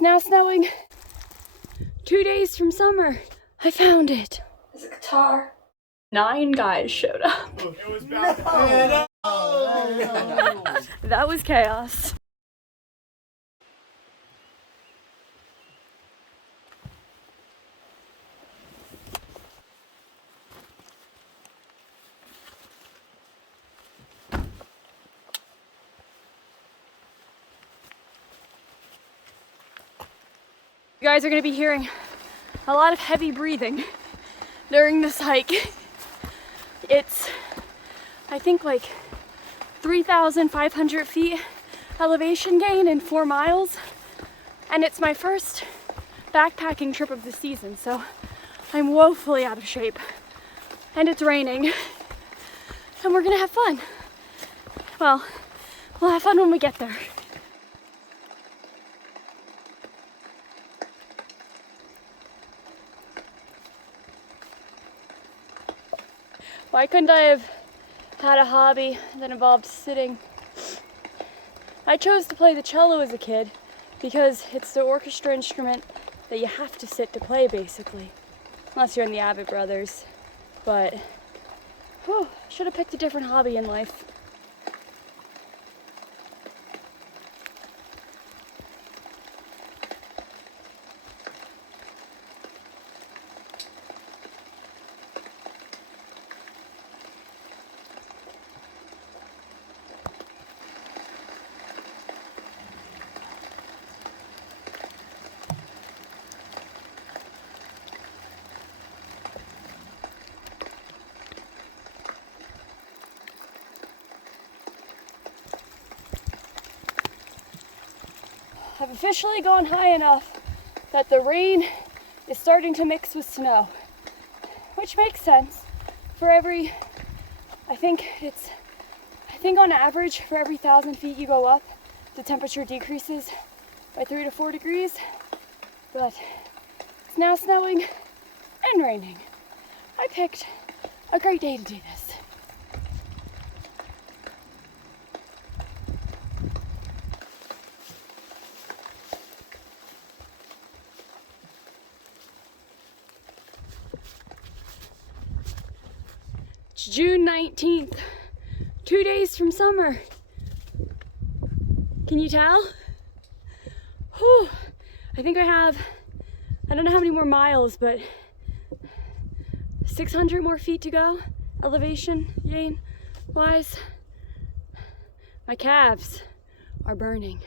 It's now snowing. 2 days from summer. I found it. There's a guitar. 9 guys showed up. It was bad. No. That was chaos. You guys are going to be hearing a lot of heavy breathing during this hike. It's, I think, like 3,500 feet elevation gain in 4 miles. And it's my first backpacking trip of the season, so I'm woefully out of shape. And it's raining. And we're gonna have fun. Well, we'll have fun when we get there. Why couldn't I have had a hobby that involved sitting? I chose to play the cello as a kid because it's the orchestra instrument that you have to sit to play, basically. Unless you're in the Abbott Brothers. But, whew, should have picked a different hobby in life. I've officially gone high enough that the rain is starting to mix with snow, which makes sense. For every, I think on average, for every 1,000 feet you go up, the temperature decreases by 3 to 4 degrees. But it's now snowing and raining. I picked a great day to do this. It's June 19th, 2 days from summer. Can you tell? Whew. I think I don't know how many more miles, but 600 more feet to go, elevation gain wise. My calves are burning.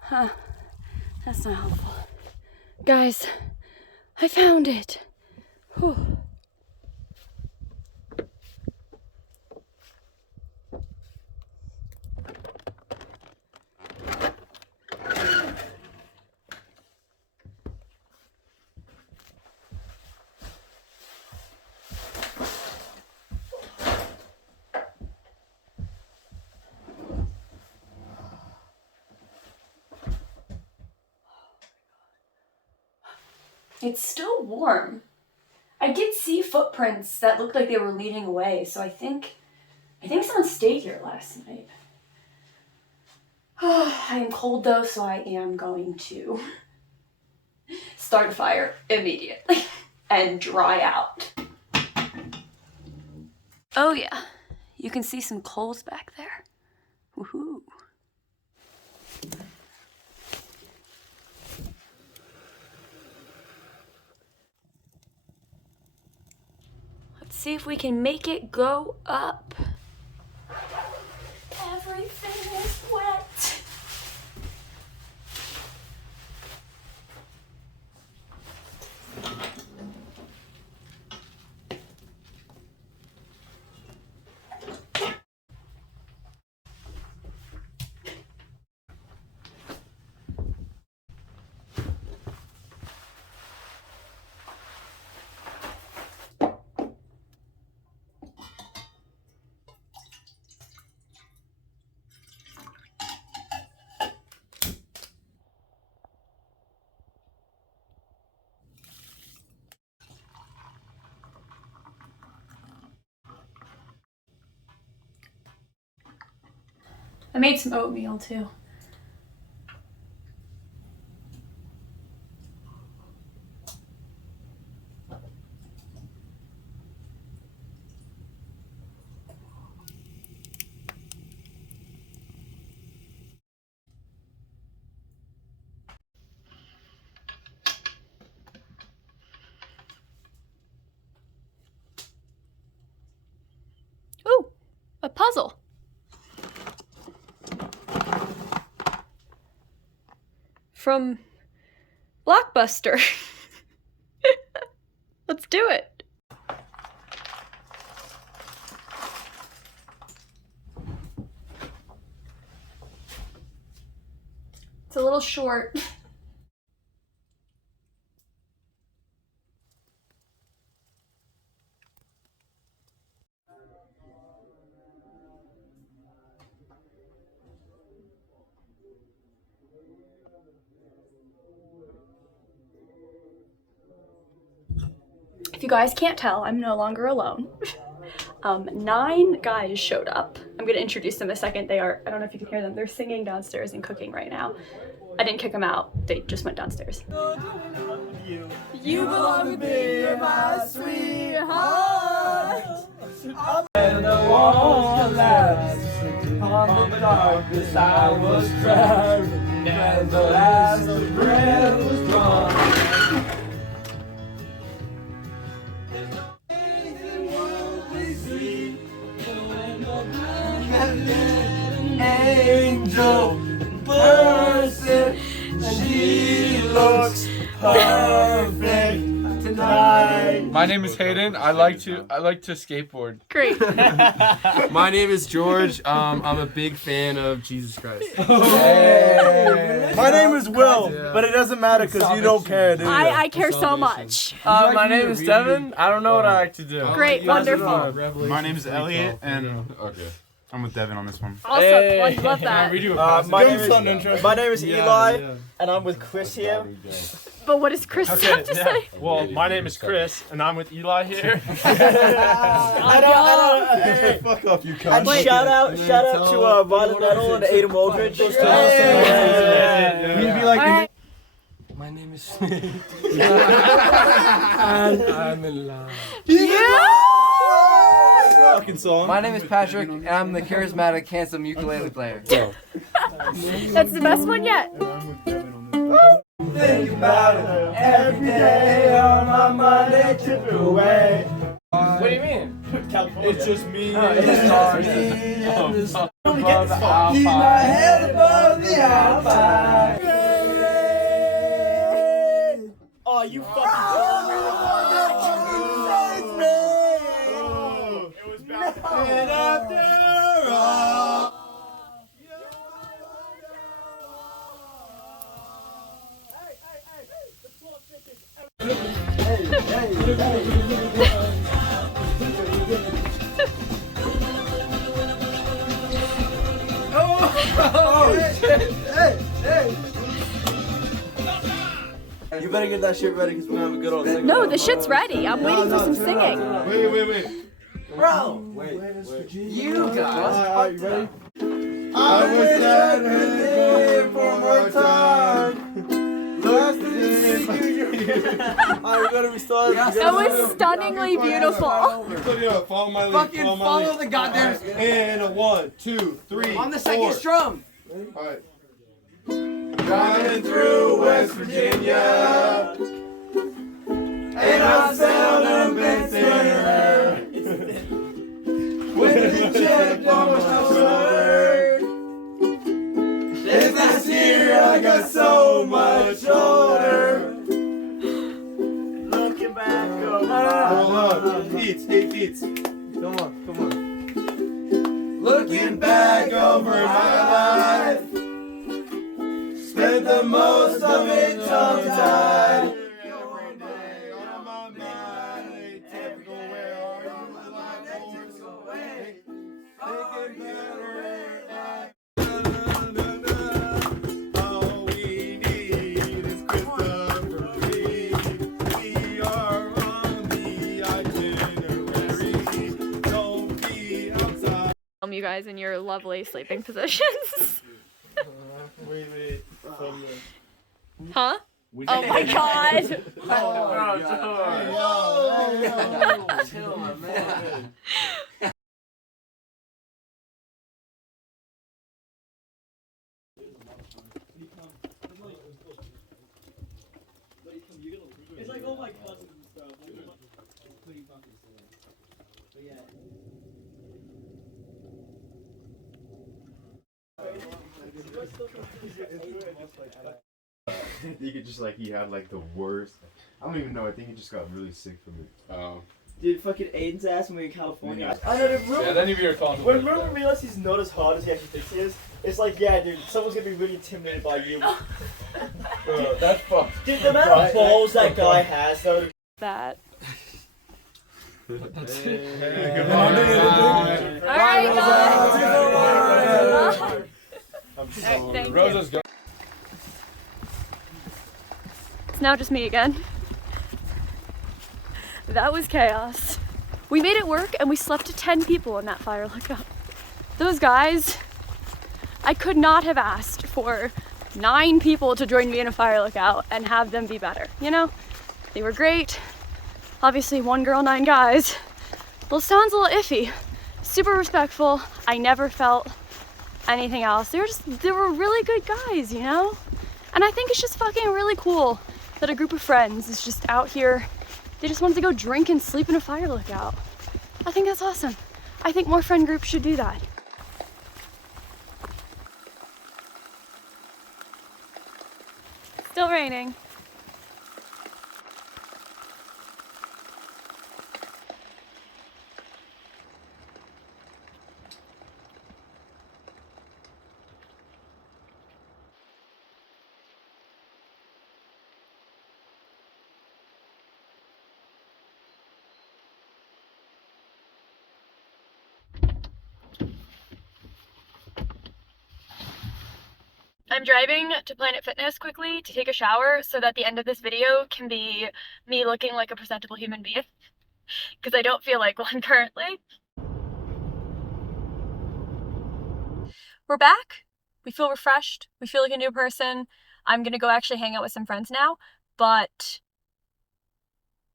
Huh, that's not helpful. Guys, I found it. Whew. It's still warm. I did see footprints that looked like they were leading away, so I think someone stayed here last night. I am cold though, so I am going to start a fire immediately and dry out. Oh yeah, you can see some coals back there. Woohoo. Let's see if we can make it go up. Everything is wet. I made some oatmeal too. Ooh, a puzzle. From Blockbuster. Let's do it. It's a little short. If you guys can't tell, I'm no longer alone. 9 guys showed up. I'm gonna introduce them in a second. They are, I don't know if you can hear them, they're singing downstairs and cooking right now. I didn't kick them out, they just went downstairs. You belong with me, you're my sweetheart. And the walls collapsed upon the darkness I was driving, and the last of breath was drawn. Angel person, she looks perfect tonight. My name is Hayden. I like to skateboard. Great. My name is George. I'm a big fan of Jesus Christ. Hey. My name is Will, but it doesn't matter because you don't care, do you? I care so much. My name is Devin. I don't know what I like to do. Great, wonderful. My name is Elliot, and I'm with Devin on this one. Awesome, love that. My name is Eli, and I'm with Chris here. But what does Chris have to say? Well, my name is Chris, and I'm with Eli here. Hey, fuck off, you cunt. And shout out to Violet Nettle and Adam Aldridge. We'd be like. My name is and I'm in love. My name is Patrick, and I'm the charismatic, handsome ukulele player. That's the best one yet. Think about it every day on my mind, they trip away. What do you mean? It's just me. It's just me and the sun above the alpine. Keep my head above the alpine. Oh, you fucking It was bad. And after all. You better get that shit ready because we're gonna have a good old sing. No, the shit's ready. I'm waiting for some singing. Wait. Bro! Wait. You guys! You ready? I was at her for more time. Lost in Alright, we gotta restart. That was stunningly beautiful. Follow my lead. Fucking follow the goddamn. And a 1, 2, 3. On the second strum. Alright. Driving through West Virginia, and I seldom been thinner. With the chip on my shoulder, this last year I got so much older. Looking back over Hold on, eats. Come on. Looking back over my life, spent the most of it tongue-tied. Every day on my mind, typical where are you? My horse away, thinking better at all we need is Christopher Lee. We are on the itinerary. Don't be outside. you guys in your lovely sleeping positions. Wait. Huh? Oh my god! Chill, my man. It's like all my cousins and stuff. You could just like he had like the worst. I don't even know. I think he just got really sick from it. Oh. Dude, fucking Aiden's ass when we were in California. Yeah. I know, dude, Yeah, then if you're talking when about Ruben realized he's not as hard as he actually thinks he is, it's like, yeah, dude, someone's gonna be really intimidated by you. Bro, that's fucked. Dude, the amount of balls that guy has, though. That. Good Alright, guys. Thank you. Rosa's go. It's now just me again. That was chaos. We made it work and we slept to 10 people in that fire lookout. Those guys, I could not have asked for 9 people to join me in a fire lookout and have them be better, you know? They were great. Obviously 1 girl, 9 guys. Well, sounds a little iffy. Super respectful. I never felt anything else. They were really good guys, you know? And I think it's just fucking really cool that a group of friends is just out here. They just wanted to go drink and sleep in a fire lookout. I think that's awesome. I think more friend groups should do that. Still raining. I'm driving to Planet Fitness quickly to take a shower so that the end of this video can be me looking like a presentable human being. Because I don't feel like one currently. We're back. We feel refreshed. We feel like a new person. I'm gonna go actually hang out with some friends now. But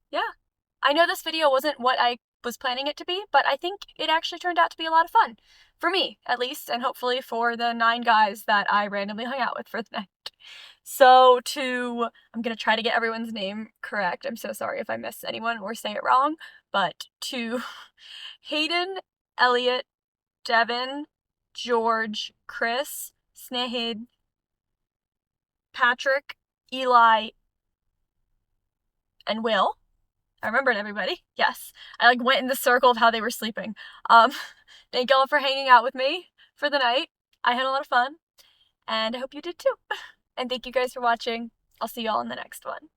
yeah, I know this video wasn't what I was planning it to be, but I think it actually turned out to be a lot of fun. For me, at least, and hopefully for the 9 guys that I randomly hung out with for the night. So I'm gonna try to get everyone's name correct. I'm so sorry if I miss anyone or say it wrong, but to Hayden, Elliot, Devin, George, Chris, Snehid, Patrick, Eli, and Will. I remembered everybody. Yes. I like went in the circle of how they were sleeping. Thank y'all for hanging out with me for the night. I had a lot of fun, and I hope you did too. And thank you guys for watching. I'll see y'all in the next one.